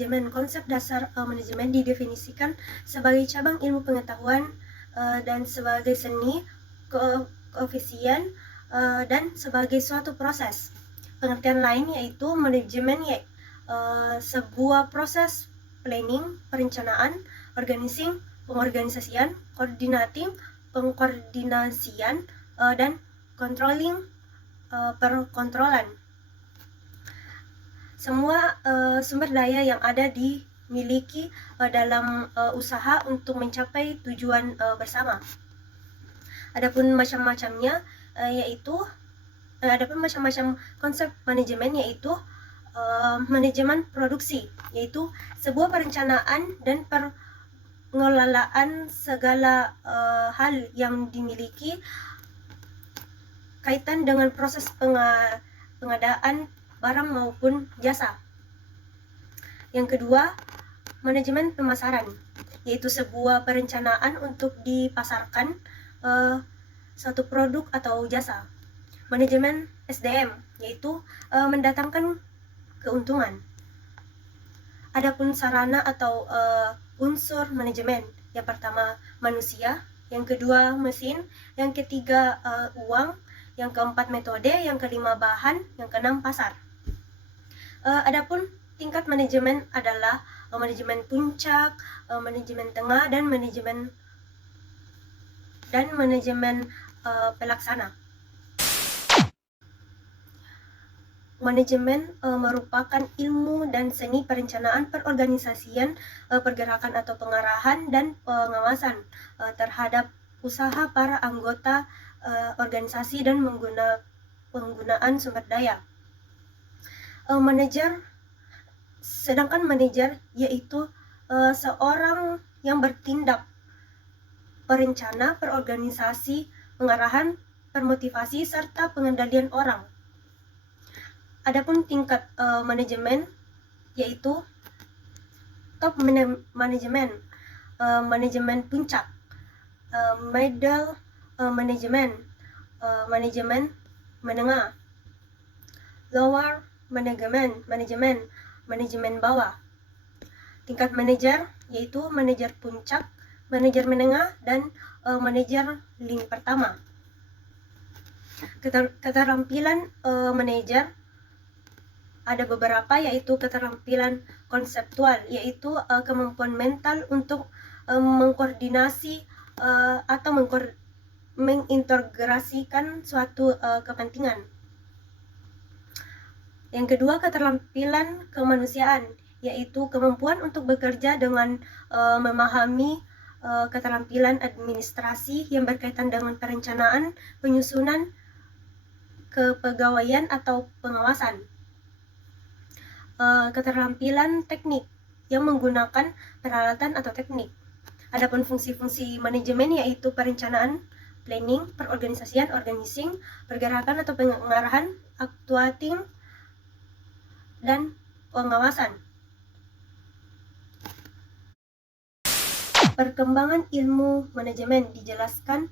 manajemen. Konsep dasar manajemen didefinisikan sebagai cabang ilmu pengetahuan dan sebagai seni, koefisien, dan sebagai suatu proses. Pengertian lain yaitu manajemen sebuah proses planning, perencanaan, organizing, pengorganisasian, coordinating, pengkoordinasian, dan controlling, perkontrolan. Semua sumber daya yang ada dimiliki dalam usaha untuk mencapai tujuan bersama. Adapun macam-macamnya adapun macam-macam konsep manajemen yaitu manajemen produksi, yaitu sebuah perencanaan dan pengelolaan segala hal yang dimiliki kaitan dengan proses pengadaan barang maupun jasa. Yang kedua, manajemen pemasaran, yaitu sebuah perencanaan untuk dipasarkan suatu produk atau jasa. Manajemen SDM, yaitu mendatangkan keuntungan. Adapun sarana atau unsur manajemen, yang pertama manusia, yang kedua mesin, yang ketiga uang, yang keempat metode, yang kelima bahan, yang keenam pasar. Adapun tingkat manajemen adalah manajemen puncak, manajemen tengah, dan manajemen pelaksana. Manajemen merupakan ilmu dan seni perencanaan, perorganisasian, pergerakan atau pengarahan, dan pengawasan terhadap usaha para anggota organisasi dan penggunaan sumber daya. Sedangkan manajer yaitu seorang yang bertindak perencana, perorganisasi, pengarahan, permotivasi, serta pengendalian orang. Adapun tingkat manajemen yaitu top manajemen, manajemen puncak, middle manajemen, manajemen menengah, lower manajemen bawah. Tingkat manajer yaitu manajer puncak, manajer menengah, dan manajer lini pertama. Keterampilan manajer ada beberapa, yaitu keterampilan konseptual, yaitu kemampuan mental untuk mengkoordinasi atau mengintegrasikan suatu kepentingan. Yang kedua, keterampilan kemanusiaan, yaitu kemampuan untuk bekerja dengan memahami keterampilan administrasi yang berkaitan dengan perencanaan, penyusunan, kepegawaian, atau pengawasan. Keterampilan teknik yang menggunakan peralatan atau teknik. Adapun fungsi-fungsi manajemen yaitu perencanaan, planning, perorganisasian, organizing, pergerakan atau pengarahan, actuating, dan pengawasan. Perkembangan ilmu manajemen dijelaskan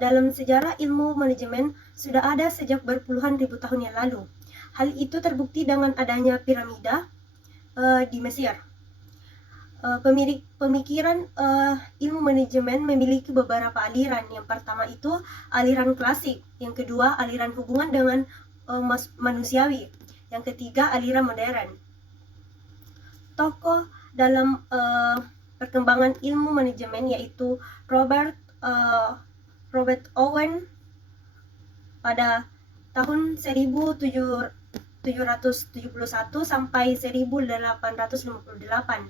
dalam sejarah ilmu manajemen sudah ada sejak berpuluhan ribu tahun yang lalu. Hal itu terbukti dengan adanya piramida di Mesir. Pemikiran ilmu manajemen memiliki beberapa aliran. Yang pertama itu aliran klasik, yang kedua aliran hubungan dengan manusiawi, yang ketiga aliran modern. Tokoh dalam perkembangan ilmu manajemen yaitu Robert Owen pada tahun 1771 sampai 1858.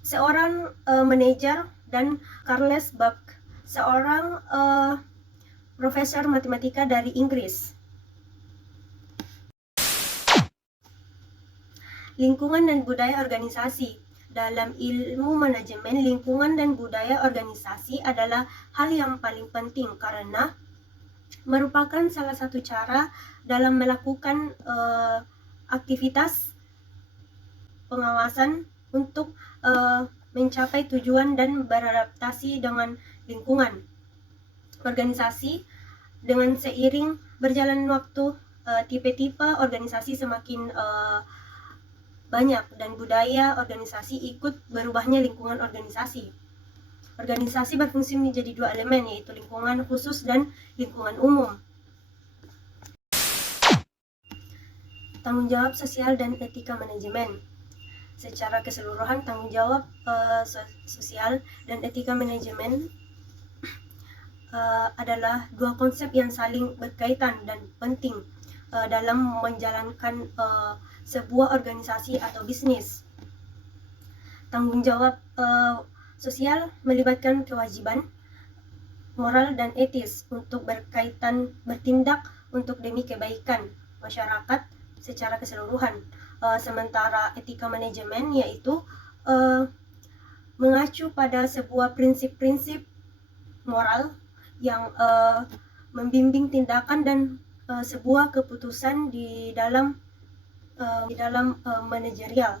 Seorang manajer, dan Charles Babbage, seorang profesor matematika dari Inggris. Lingkungan dan budaya organisasi. Dalam ilmu manajemen, lingkungan dan budaya organisasi adalah hal yang paling penting karena merupakan salah satu cara dalam melakukan aktivitas pengawasan untuk mencapai tujuan dan beradaptasi dengan lingkungan. Organisasi dengan seiring berjalan waktu, tipe-tipe organisasi semakin banyak dan budaya organisasi ikut berubahnya lingkungan organisasi. Organisasi berfungsi menjadi dua elemen, yaitu lingkungan khusus dan lingkungan umum. Tanggung jawab sosial dan etika manajemen. Secara keseluruhan, tanggung jawab sosial dan etika manajemen adalah dua konsep yang saling berkaitan dan penting dalam menjalankan sebuah organisasi atau bisnis. Tanggung jawab sosial melibatkan kewajiban moral dan etis untuk bertindak untuk demi kebaikan masyarakat secara keseluruhan. Sementara etika manajemen yaitu mengacu pada sebuah prinsip-prinsip moral yang membimbing tindakan dan sebuah keputusan di dalam manajerial.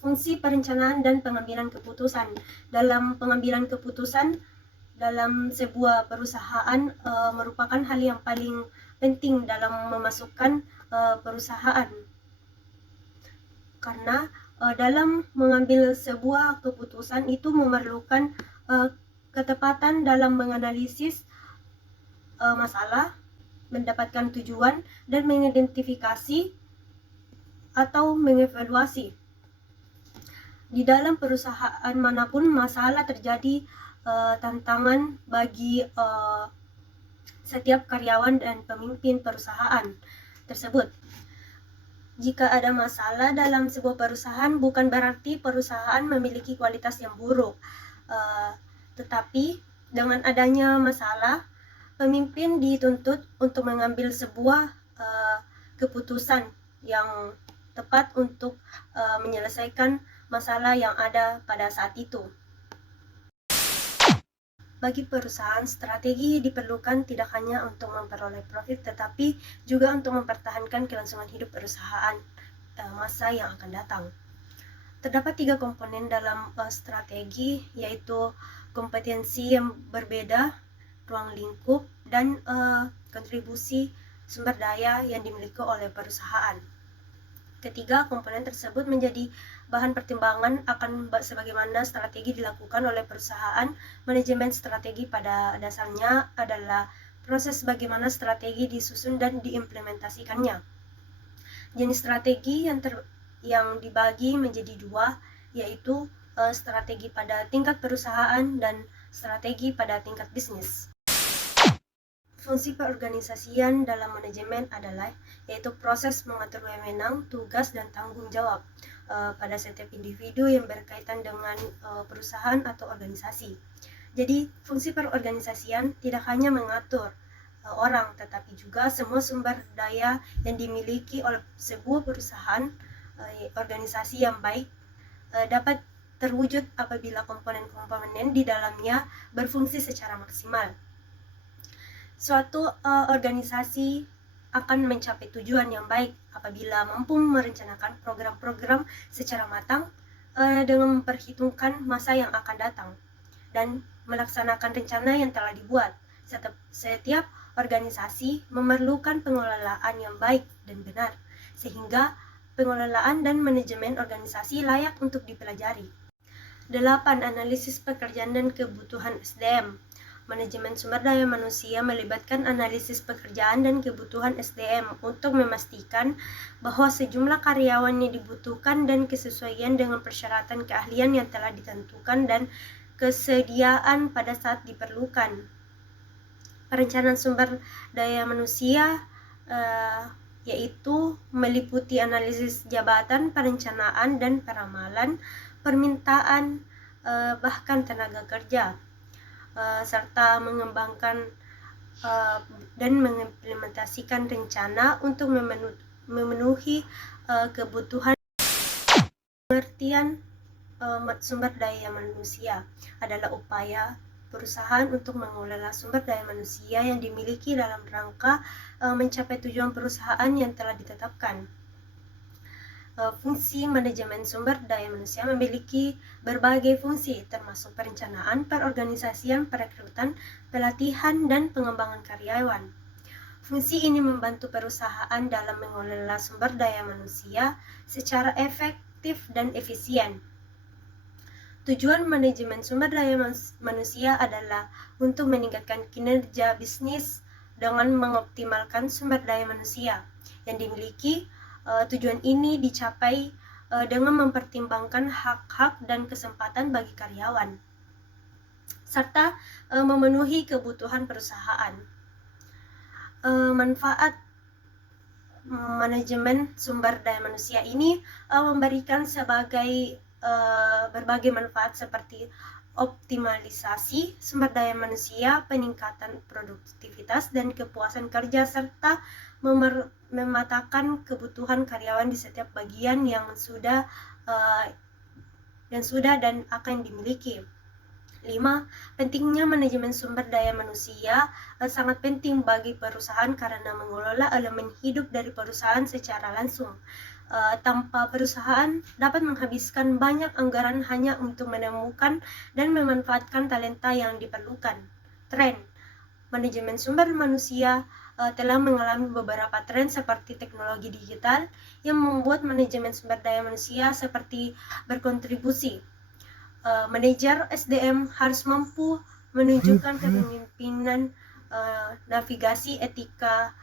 Fungsi perencanaan dan pengambilan keputusan. Dalam pengambilan keputusan dalam sebuah perusahaan merupakan hal yang paling penting dalam memasukkan perusahaan, karena dalam mengambil sebuah keputusan itu memerlukan ketepatan dalam menganalisis masalah, mendapatkan tujuan, dan mengidentifikasi atau mengevaluasi. Di dalam perusahaan manapun masalah terjadi tantangan bagi setiap karyawan dan pemimpin perusahaan tersebut. Jika ada masalah dalam sebuah perusahaan, bukan berarti perusahaan memiliki kualitas yang buruk. Tetapi dengan adanya masalah, pemimpin dituntut untuk mengambil sebuah keputusan yang tepat untuk menyelesaikan masalah yang ada pada saat itu. Bagi perusahaan, strategi diperlukan tidak hanya untuk memperoleh profit, tetapi juga untuk mempertahankan kelangsungan hidup perusahaan masa yang akan datang. Terdapat 3 komponen dalam strategi, yaitu kompetensi yang berbeda, ruang lingkup, dan kontribusi sumber daya yang dimiliki oleh perusahaan. Ketiga komponen tersebut menjadi bahan pertimbangan akan sebagaimana strategi dilakukan oleh perusahaan. Manajemen strategi pada dasarnya adalah proses bagaimana strategi disusun dan diimplementasikannya. Jenis strategi yang dibagi menjadi 2, yaitu strategi pada tingkat perusahaan dan strategi pada tingkat bisnis. Fungsi perorganisasian dalam manajemen adalah yaitu proses mengatur wewenang, tugas, dan tanggung jawab pada setiap individu yang berkaitan dengan perusahaan atau organisasi. Jadi, fungsi perorganisasian tidak hanya mengatur orang, tetapi juga semua sumber daya yang dimiliki oleh sebuah perusahaan, organisasi yang baik dapat terwujud apabila komponen-komponen di dalamnya berfungsi secara maksimal. Suatu organisasi akan mencapai tujuan yang baik apabila mampu merencanakan program-program secara matang dengan memperhitungkan masa yang akan datang dan melaksanakan rencana yang telah dibuat. Setiap organisasi memerlukan pengelolaan yang baik dan benar, sehingga pengelolaan dan manajemen organisasi layak untuk dipelajari. 8. Analisis pekerjaan dan kebutuhan SDM. Manajemen sumber daya manusia melibatkan analisis pekerjaan dan kebutuhan SDM untuk memastikan bahwa sejumlah karyawan yang dibutuhkan dan kesesuaian dengan persyaratan keahlian yang telah ditentukan dan kesediaan pada saat diperlukan. Perencanaan sumber daya manusia yaitu meliputi analisis jabatan, perencanaan dan peramalan, permintaan bahkan tenaga kerja, serta mengembangkan dan mengimplementasikan rencana untuk memenuhi kebutuhan. Pengertian sumber daya manusia adalah upaya perusahaan untuk mengelola sumber daya manusia yang dimiliki dalam rangka mencapai tujuan perusahaan yang telah ditetapkan. Fungsi manajemen sumber daya manusia memiliki berbagai fungsi, termasuk perencanaan, perorganisasian, perekrutan, pelatihan, dan pengembangan karyawan. Fungsi ini membantu perusahaan dalam mengelola sumber daya manusia secara efektif dan efisien. Tujuan manajemen sumber daya manusia adalah untuk meningkatkan kinerja bisnis dengan mengoptimalkan sumber daya manusia yang dimiliki. Tujuan ini dicapai dengan mempertimbangkan hak-hak dan kesempatan bagi karyawan, serta memenuhi kebutuhan perusahaan. Manfaat manajemen sumber daya manusia ini memberikan berbagai manfaat seperti optimalisasi sumber daya manusia, peningkatan produktivitas dan kepuasan kerja, serta memetakan kebutuhan karyawan di setiap bagian yang sudah dan akan dimiliki. 5. Pentingnya manajemen sumber daya manusia sangat penting bagi perusahaan karena mengelola elemen hidup dari perusahaan secara langsung. Tanpa perusahaan dapat menghabiskan banyak anggaran hanya untuk menemukan dan memanfaatkan talenta yang diperlukan. Tren manajemen sumber manusia telah mengalami beberapa tren seperti teknologi digital yang membuat manajemen sumber daya manusia seperti berkontribusi. Manajer SDM harus mampu menunjukkan kepemimpinan, navigasi etika,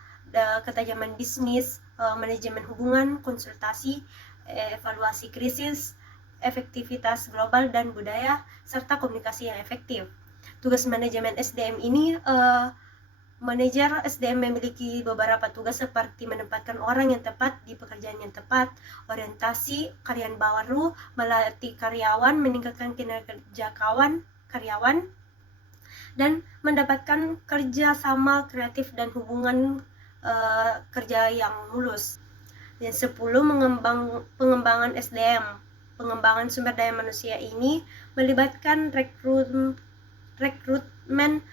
ketajaman bisnis, manajemen hubungan, konsultasi, evaluasi krisis, efektivitas global dan budaya, serta komunikasi yang efektif. Tugas manajemen SDM ini, manajer SDM memiliki beberapa tugas seperti menempatkan orang yang tepat di pekerjaan yang tepat, orientasi karyawan baru, melatih karyawan, meningkatkan kinerja karyawan, dan mendapatkan kerja sama kreatif dan hubungan kerja yang mulus. Dan 10. Pengembangan SDM. Pengembangan sumber daya manusia ini melibatkan rekrutmen,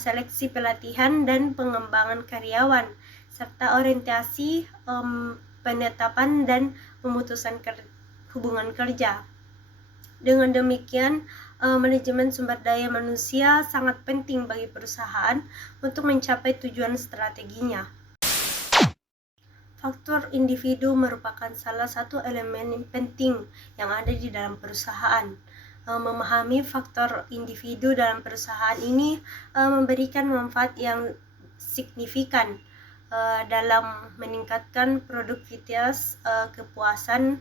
seleksi pelatihan dan pengembangan karyawan, serta orientasi, penetapan dan pemutusan hubungan kerja. Dengan demikian, manajemen sumber daya manusia sangat penting bagi perusahaan untuk mencapai tujuan strateginya. Faktor individu merupakan salah satu elemen penting yang ada di dalam perusahaan. Memahami faktor individu dalam perusahaan ini memberikan manfaat yang signifikan dalam meningkatkan produktivitas, kepuasan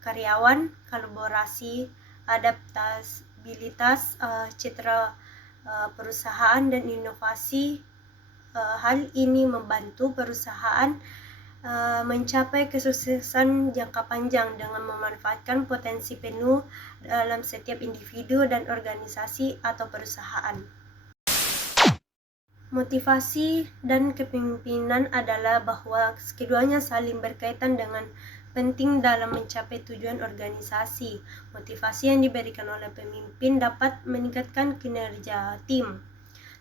karyawan, kolaborasi, adaptabilitas, citra perusahaan dan inovasi. Hal ini membantu perusahaan mencapai kesuksesan jangka panjang dengan memanfaatkan potensi penuh dalam setiap individu dan organisasi atau perusahaan. Motivasi dan kepemimpinan adalah bahwa keduanya saling berkaitan dengan penting dalam mencapai tujuan organisasi. Motivasi yang diberikan oleh pemimpin dapat meningkatkan kinerja tim,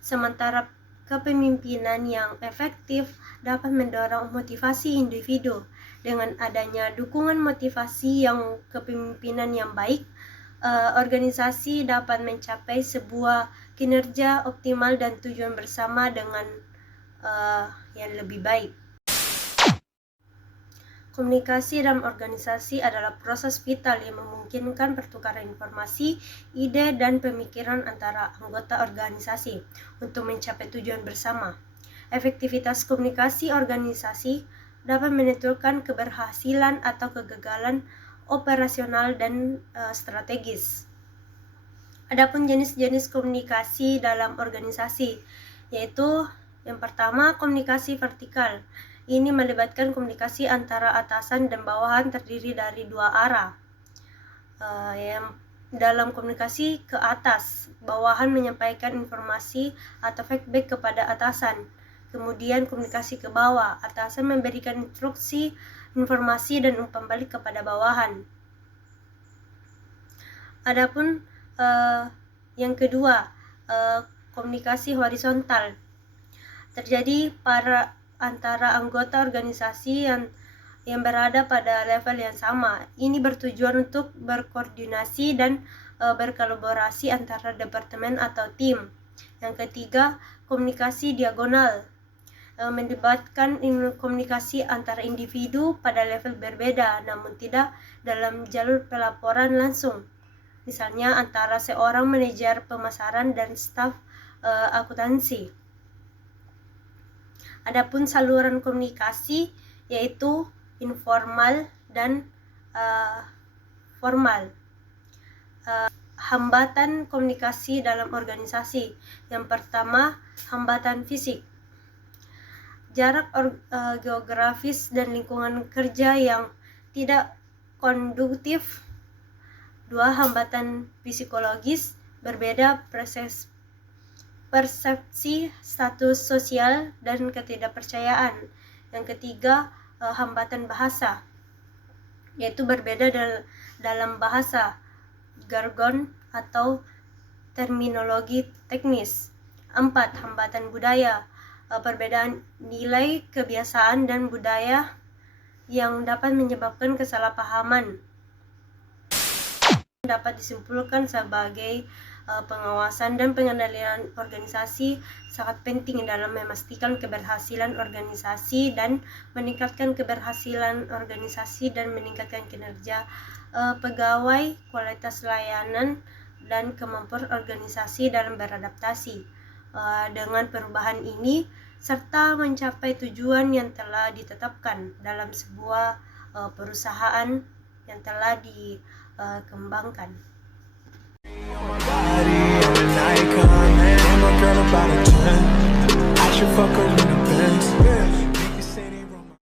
sementara kepemimpinan yang efektif dapat mendorong motivasi individu. Dengan adanya dukungan motivasi yang kepemimpinan yang baik, organisasi dapat mencapai sebuah kinerja optimal dan tujuan bersama dengan yang lebih baik. Komunikasi dalam organisasi adalah proses vital yang memungkinkan pertukaran informasi, ide, dan pemikiran antara anggota organisasi untuk mencapai tujuan bersama. Efektivitas komunikasi organisasi dapat menentukan keberhasilan atau kegagalan operasional dan strategis. Adapun jenis-jenis komunikasi dalam organisasi, yaitu yang pertama, komunikasi vertikal. Ini melibatkan komunikasi antara atasan dan bawahan terdiri dari dua arah. Yang dalam komunikasi ke atas, bawahan menyampaikan informasi atau feedback kepada atasan. Kemudian komunikasi ke bawah, atasan memberikan instruksi, informasi dan umpan balik kepada bawahan. Adapun yang kedua, komunikasi horizontal. Terjadi antara anggota organisasi yang berada pada level yang sama. Ini bertujuan untuk berkoordinasi dan berkolaborasi antara departemen atau tim. Yang ketiga, komunikasi diagonal. melibatkan komunikasi antara individu pada level berbeda, namun tidak dalam jalur pelaporan langsung. Misalnya antara seorang manajer pemasaran dan staf akuntansi. Adapun saluran komunikasi yaitu informal dan formal. Hambatan komunikasi dalam organisasi. Yang pertama, hambatan fisik. Jarak geografis dan lingkungan kerja yang tidak konduktif. Dua, hambatan psikologis, berbeda persepsi status sosial dan ketidakpercayaan. Yang ketiga, hambatan bahasa, yaitu berbeda dalam bahasa, jargon atau terminologi teknis. 4, hambatan budaya, perbedaan nilai, kebiasaan, dan budaya yang dapat menyebabkan kesalahpahaman. Dapat disimpulkan sebagai pengawasan dan pengendalian organisasi sangat penting dalam memastikan keberhasilan organisasi dan meningkatkan keberhasilan organisasi dan meningkatkan kinerja pegawai, kualitas layanan, dan kemampuan organisasi dalam beradaptasi dengan perubahan ini serta mencapai tujuan yang telah ditetapkan dalam sebuah perusahaan yang telah dikembangkan. I should fuck her in the Benz.